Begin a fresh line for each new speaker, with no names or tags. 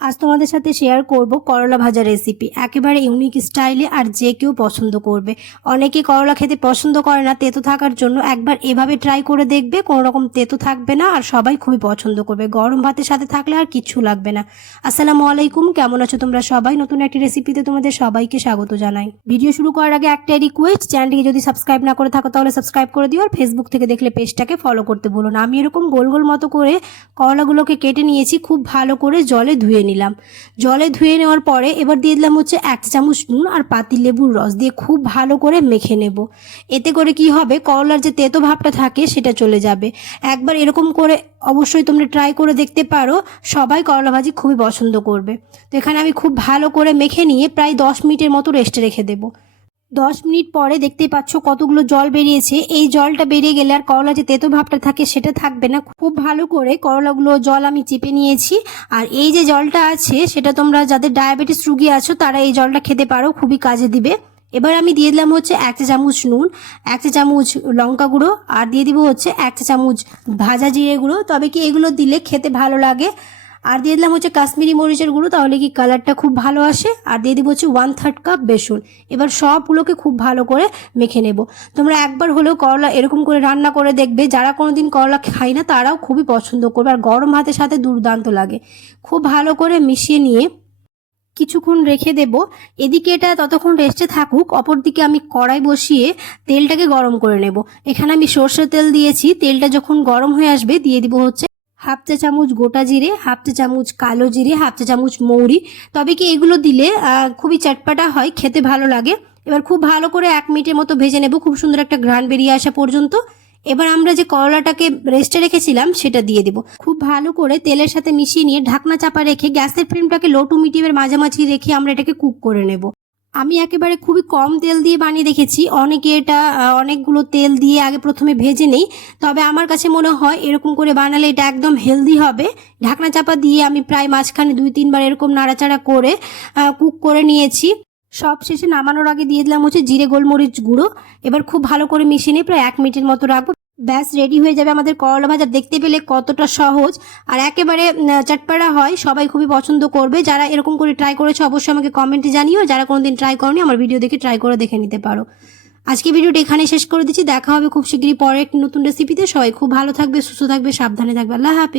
আজ তোমাদের সাথে শেয়ার করব করলা ভাজা রেসিপি একেবারে ইউনিক স্টাইলে আর যে কেউ পছন্দ করবে। অনেকে করলা খেতে পছন্দ করে না, তেতো থাকার জন্য একবার এভাবে ট্রাই করে দেখবে কোনো রকম তেতো থাকবে না আর সবাই খুবই পছন্দ করবে। গরম ভাতের সাথে থাকলে আর কিচ্ছু লাগবে না। আসসালামু আলাইকুম, কেমন আছো তোমরা সবাই? নতুন একটি রেসিপিতে তোমাদের সবাইকে স্বাগত জানাই। ভিডিও শুরু করার আগে একটাই রিকোয়েস্ট চ্যানেলটিকে যদি সাবস্ক্রাইব না করে থাকো তাহলে সাবস্ক্রাইব করে দিও আর ফেসবুক থেকে দেখলে পেজটাকে ফলো করতে ভুলো না। আমি এরকম গোল গোল মতো করে করলাগুলোকে কেটে নিয়েছি, খুব ভালো করে জলে ধুয়ে নিলাম। জলে ধুয়ে নেওয়ার পরে এবার দিয়ে দিলাম হচ্ছে এক চামচ নুন আর পাতি লেবুর রস দিয়ে খুব ভালো করে মেখে নেব। এতে করে কি হবে? করলার যে তেতো ভাবটা থাকে সেটা চলে যাবে। একবার এরকম করে অবশ্যই তোমরা ট্রাই করে দেখতে পারো। সবাই করলা ভাজি খুবই পছন্দ করবে। তো এখানে আমি খুব ভালো করে মেখে নিয়ে প্রায় দশ মিনিটের মতো রেস্টে রেখে দেবো। দশ মিনিট পরে দেখতে পাচ্ছ কতগুলো জল বেরিয়েছে। এই জলটা বেরিয়ে গেলে আর করলা যে তেতো ভাবটা থাকে সেটা থাকবে না। খুব ভালো করে করলাগুলো জল আমি চেপে নিয়েছি। আর এই যে জলটা আছে, সেটা তোমরা যাদের ডায়াবেটিস রুগী আছো, তারা এই জলটা খেতে পারো, খুবই কাজে দিবে। এবার আমি দিয়ে দিলাম হচ্ছে এক চা চামচ নুন, এক চা চামচ লঙ্কা গুঁড়ো, আর দিয়ে দিব হচ্ছে এক চা চামচ ভাজা জিরে গুঁড়ো। তবে কি এগুলো দিলে খেতে ভালো লাগে? আর দিয়ে দিলাম হচ্ছে কাশ্মীরি মরিচের গুঁড়ো, তাহলে কি কালারটা খুব ভালো আসে? আর দিয়ে দিব হচ্ছে ওয়ান থার্ড কাপ বেসন। এবার সবগুলোকে খুব ভালো করে মেখে নেব। তোমরা একবার হলেও করলা এরকম করে রান্না করে দেখবে, যারা কোনো দিন করলা খায় না, তারাও খুবই পছন্দ করবে। আর গরম ভাতের সাথে দুর্দান্ত লাগে। খুব ভালো করে মিশিয়ে নিয়ে কিছুক্ষণ রেখে দেব। এদিকে এটা ততক্ষণ রেস্টে থাকুক, অপরদিকে আমি কড়াই বসিয়ে তেলটাকে গরম করে নেব। এখানে আমি সর্ষের তেল দিয়েছি। তেলটা যখন গরম হয়ে আসবে, দিয়ে দিব হচ্ছে হাফ চা চামচ গোটা জিরে, হাফ চা চামচ কালো জিরে, হাফ চা চামচ মৌরি। তবে কি এগুলো দিলে খুবই চটপাটা হয়, খেতে ভালো লাগে। এবার খুব ভালো করে এক মিনিটের মতো ভেজে নেব, খুব সুন্দর একটা ঘ্রাণ বেরিয়ে আসা পর্যন্ত। এবার আমরা যে করলাটাকে রেস্টে রেখেছিলাম, সেটা দিয়ে দেব। খুব ভালো করে তেলের সাথে মিশিয়ে নিয়ে ঢাকনা চাপা রেখে গ্যাসের ফ্লেমটাকে লো টু মিডিয়ামের মাঝামাঝি রেখে আমরা এটাকে কুক করে নেব। আমি একেবারে খুবই কম তেল দিয়ে বানিয়ে দেখেছি। অনেকে এটা অনেকগুলো তেল দিয়ে আগে প্রথমে ভেজে নেই। তবে আমার কাছে মনে হয় এরকম করে বানালে এটা একদম হেলদি হবে। ঢাকনা চাপা দিয়ে আমি প্রায় মাঝখানে দুই, তিনবার এরকম নাড়াচাড়া করে কুক করে নিয়েছি। সব শেষে নামানোর আগে দিয়ে দিলাম হচ্ছে জিরে, গোলমরিচ গুঁড়ো। এবার খুব ভালো করে মিশিয়ে নিয়ে প্রায় এক মিনিটের মতো রাখব। ব্যাস রেডি হয়ে যাবে আমাদের করলা ভাজা। দেখতে পেলে কতটা সহজ। আর একেবারে চটপাড়া হয়, সবাই খুবই পছন্দ করবে। যারা এরকম করে ট্রাই করেছে, অবশ্যই আমাকে কমেন্টে জানিও। যারা কোনোদিন ট্রাই করনি, আমার ভিডিও দেখে ট্রাই করে দেখে নিতে পারো। আজকে ভিডিওটা এখানে শেষ করে দিচ্ছি। দেখা হবে খুব শীঘ্রই পরে একটি নতুন রেসিপিতে সবাই খুব ভালো থাকবে, সুস্থ থাকবে, সাবধানে থাকবে। আল্লাহ হাফিজ।